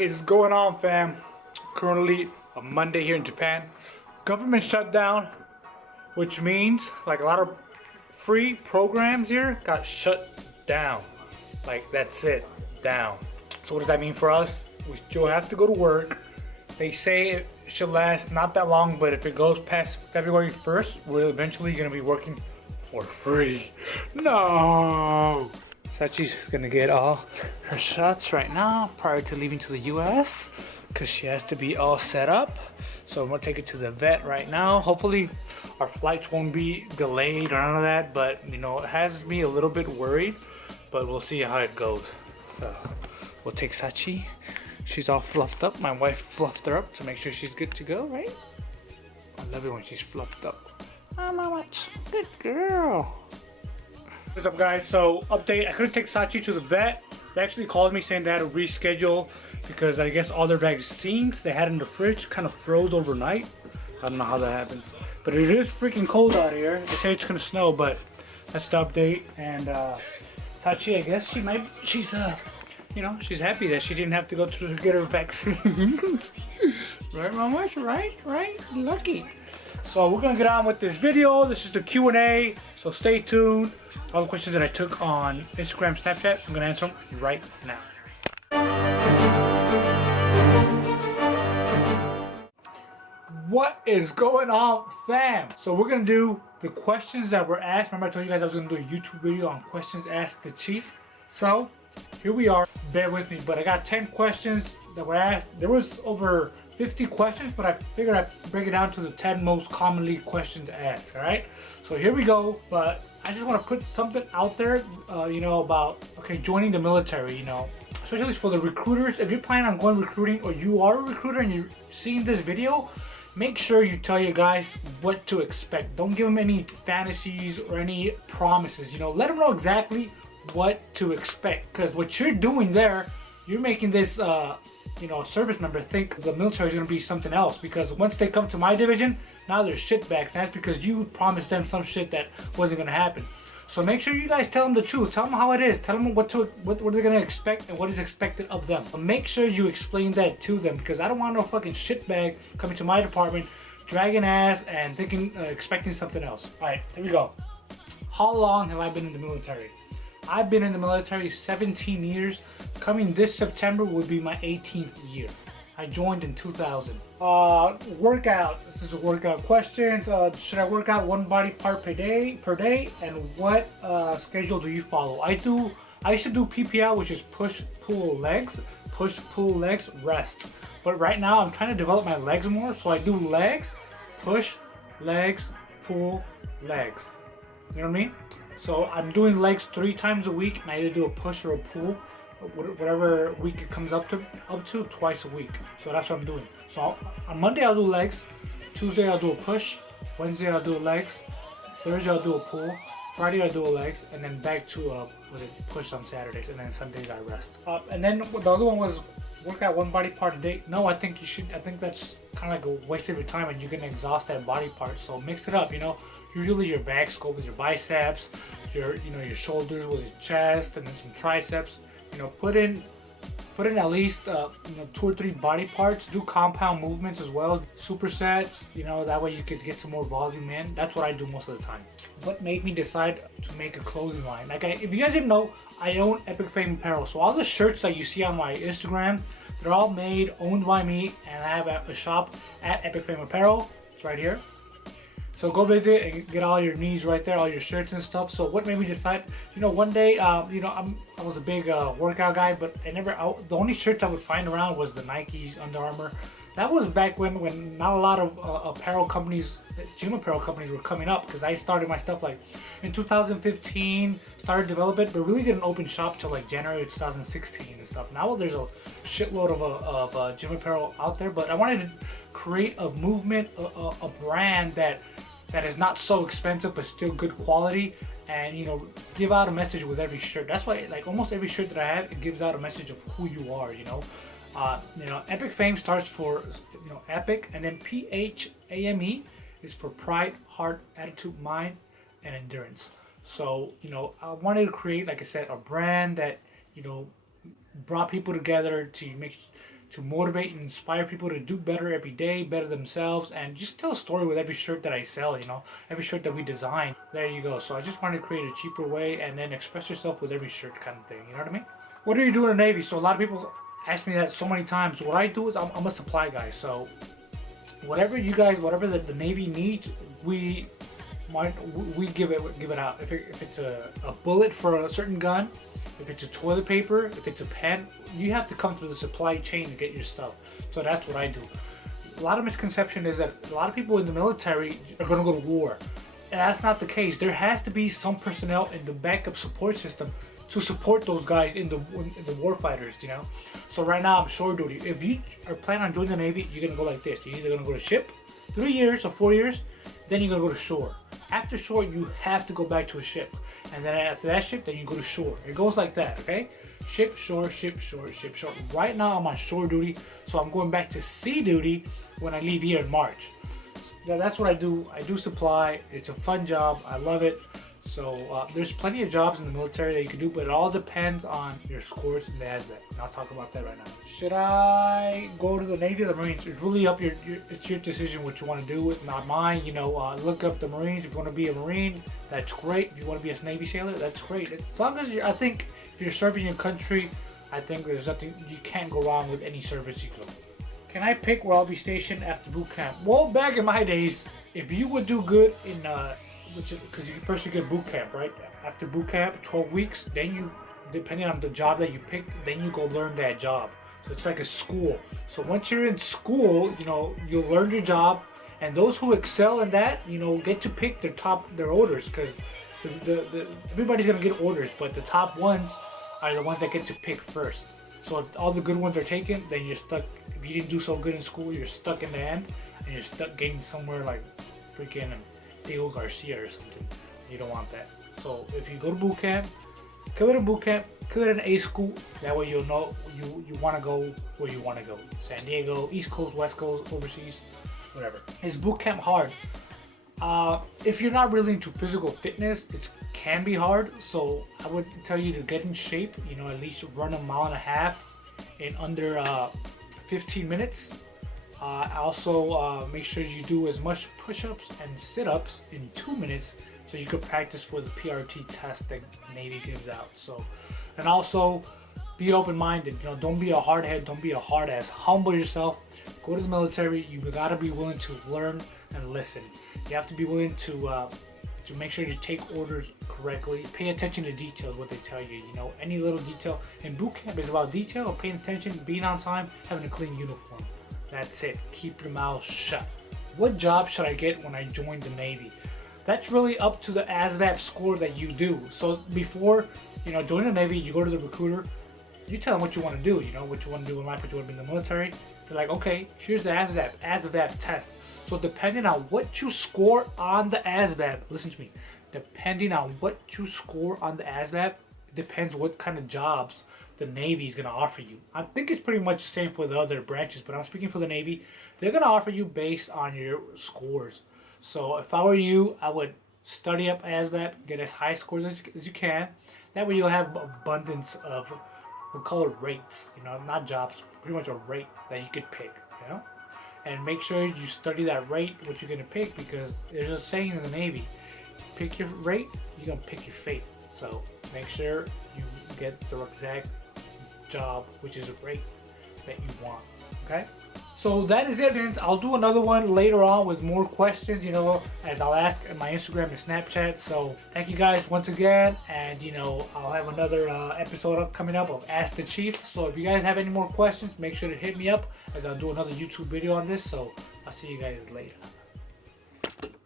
is going on, fam? Currently a Monday here in Japan. Government shutdown, which means like a lot of free programs here got shut down. Like that's it, down. So what does that mean for us? We still have to go to work. They say it should last not that long, but if it goes past February 1st, we're eventually gonna be working for free. No! Sachi's gonna get all her shots right now prior to leaving to the US because she has to be all set up. So I'm gonna take it to the vet right now. Hopefully our flights won't be delayed or none of that, but you know, it has me a little bit worried, but we'll see how it goes. So we'll take Sachi. She's all fluffed up. My wife fluffed her up to make sure she's good to go, right? I love it when she's fluffed up. Oh, Mama, good girl. What's up, guys? So update, I couldn't take Sachi to the vet. They actually called me saying they had to reschedule because I guess all their vaccines they had in the fridge kind of froze overnight. I don't know how that happened, but it is freaking cold out here. They say it's gonna snow, but that's the update. And Sachi, I guess she's you know, she's happy that she didn't have to go to get her vaccines. Right, Mama? Right? Lucky. So we're gonna get on with this video. This is the Q&A, so stay tuned. All the questions that I took on Instagram, Snapchat, I'm gonna answer them right now. What is going on, fam? So we're gonna do the questions that were asked. Remember I told you guys I was gonna do a YouTube video on questions asked the chief. So here we are. Bear with me, but I got 10 questions that were asked. There was over 50 questions, but I figured I'd break it down to the 10 most commonly questions asked, all right? So here we go, but I just want to put something out there, you know, about, okay, joining the military, you know, especially for the recruiters. If you're planning on going recruiting or you are a recruiter and you're seeing this video, make sure you tell your guys what to expect. Don't give them any fantasies or any promises, you know, let them know exactly what to expect, because what you're doing there, you're making this you know, service member think the military is going to be something else, because once they come to my division, now they're shitbags, and that's because you promised them some shit that wasn't going to happen. So make sure you guys tell them the truth, tell them how it is, tell them what they're going to expect and what is expected of them. But make sure you explain that to them, because I don't want no fucking shitbag coming to my department dragging ass and thinking expecting something else. Alright, here we go. How long have I been in the military? I've been in the military 17 years. Coming this September will be my 18th year. I joined in 2000. Workout. This is a workout question. Should I work out one body part per day? And what schedule do you follow? I used to do PPL, which is push, pull, legs. Push, pull, legs, rest. But right now I'm trying to develop my legs more. So I do legs, push, legs, pull, legs. You know what I mean? So I'm doing legs 3 times a week, and I either do a push or a pull, whatever week it comes up to twice a week. So that's what I'm doing. So on Monday I'll do legs, Tuesday I'll do a push, Wednesday I'll do legs, Thursday I'll do a pull, Friday I'll do a legs, and then back to a push on Saturdays, and then Sundays I rest. And then the other one was work out one body part a day. No, I think you should. I think that's kind of like a waste of your time, and you're gonna exhaust that body part. So mix it up, you know. Usually your back sculpt with your biceps, your shoulders with your chest, and then some triceps. You know, put in at least 2 or 3 body parts. Do compound movements as well, supersets. You know, that way you could get some more volume in. That's what I do most of the time. What made me decide to make a clothing line? Like, if you guys didn't know, I own Epic Fame Apparel. So all the shirts that you see on my Instagram, they're all owned by me, and I have a shop at Epic Fame Apparel. It's right here. So go visit and get all your needs right there, all your shirts and stuff. So what made me decide, you know, one day, you know, I was a big workout guy, but the only shirts I would find around was the Nikes, Under Armour. That was back when not a lot of apparel companies, gym apparel companies were coming up, because I started my stuff like in 2015, started developing it, but really didn't open shop till like January 2016 and stuff. Now there's a shitload of gym apparel out there, but I wanted to create a movement, a brand that is not so expensive but still good quality, and you know, give out a message with every shirt. That's why, like, almost every shirt that I have, it gives out a message of who you are. You know, Epic Fame starts for, you know, Epic, and then PHAME is for pride, heart, attitude, mind, and endurance. So you know, I wanted to create, like I said, a brand that, you know, brought people together to to motivate and inspire people to do better every day, better themselves, and just tell a story with every shirt that I sell, you know, every shirt that we design. There you go. So I just wanted to create a cheaper way and then express yourself with every shirt kind of thing, you know what I mean? What do you do in the Navy? So a lot of people ask me that so many times. What I do is I'm a supply guy. So whatever you guys, whatever the Navy needs, we give it out. If it's a bullet for a certain gun, if it's a toilet paper, if it's a pen, you have to come through the supply chain to get your stuff. So that's what I do. A lot of misconception is that a lot of people in the military are going to go to war. And that's not the case. There has to be some personnel in the backup support system to support those guys in the war fighters, you know. So right now I'm shore duty. If you are planning on joining the Navy, you're gonna go like this. You're either gonna go to ship, 3 years or 4 years, then you're gonna go to shore. After shore, you have to go back to a ship, and then after that ship, then you go to shore. It goes like that, okay? Ship, shore, ship, shore, ship, shore. Right now I'm on shore duty, so I'm going back to sea duty when I leave here in March. So that's what I do. I do supply. It's a fun job. I love it. So there's plenty of jobs in the military that you can do, but it all depends on your scores in the ASVAB. And I'll talk about that right now. Should I go to the Navy or the Marines? It's really up it's your decision what you want to do. It's not mine. You know, look up the Marines. If you want to be a Marine, that's great. If you want to be a Navy sailor, that's great. As long as I think if you're serving your country, I think there's nothing, you can't go wrong with any service you go. Can I pick where I'll be stationed after boot camp? Well, back in my days, if you would do good in because you first you get boot camp, right? After boot camp, 12 weeks, then you, depending on the job that you picked, then you go learn that job. So it's like a school. So once you're in school, you know, you'll learn your job, and those who excel in that, you know, get to pick their orders, because everybody's gonna get orders, but the top ones are the ones that get to pick first. So if all the good ones are taken, then you're stuck. If you didn't do so good in school, you're stuck in the end, and you're stuck getting somewhere like freaking Diego Garcia or something. You don't want that. So if you go to boot camp, kill it in boot camp, kill it in A school. That way you'll know you want to go where you want to go. San Diego, East Coast, West Coast, overseas, whatever. Is boot camp hard? If you're not really into physical fitness, it can be hard. So I would tell you to get in shape. You know, at least run 1.5 miles in under 15 minutes. Also, make sure you do as much push-ups and sit-ups in 2 minutes, so you could practice for the PRT test that Navy gives out. So, and also be open-minded. You know, don't be a hard head. Don't be a hard ass. Humble yourself. Go to the military. You gotta be willing to learn and listen. You have to be willing to make sure you take orders correctly. Pay attention to details, what they tell you. You know, any little detail. And boot camp is about detail, paying attention, being on time, having a clean uniform. That's it. Keep your mouth shut. What job should I get when I join the Navy? That's really up to the ASVAB score that you do. So before, you know, joining the Navy, you go to the recruiter. You tell them what you want to do. You know, what you want to do in life, what you want to be in the military. They're like, okay, here's the ASVAB test. So depending on what you score on the ASVAB, listen to me. Depending on what you score on the ASVAB, depends what kind of jobs the Navy is going to offer you. I think it's pretty much the same for the other branches, but I'm speaking for the Navy. They're going to offer you based on your scores. So if I were you, I would study up ASVAB, get as high scores as you can. That way you'll have abundance of, we'll call it rates, you know, not jobs, pretty much a rate that you could pick, you know? And make sure you study that rate, what you're going to pick, because there's a saying in the Navy, pick your rate, you're going to pick your fate. So make sure you get the exact job, which is a rate that you want. Okay, so that is it, friends. I'll do another one later on with more questions, you know, as I'll ask in my Instagram and Snapchat. So thank you guys once again, and you know, I'll have another episode coming up of Ask the Chief. So if you guys have any more questions, make sure to hit me up, as I'll do another YouTube video on this. So I'll see you guys later.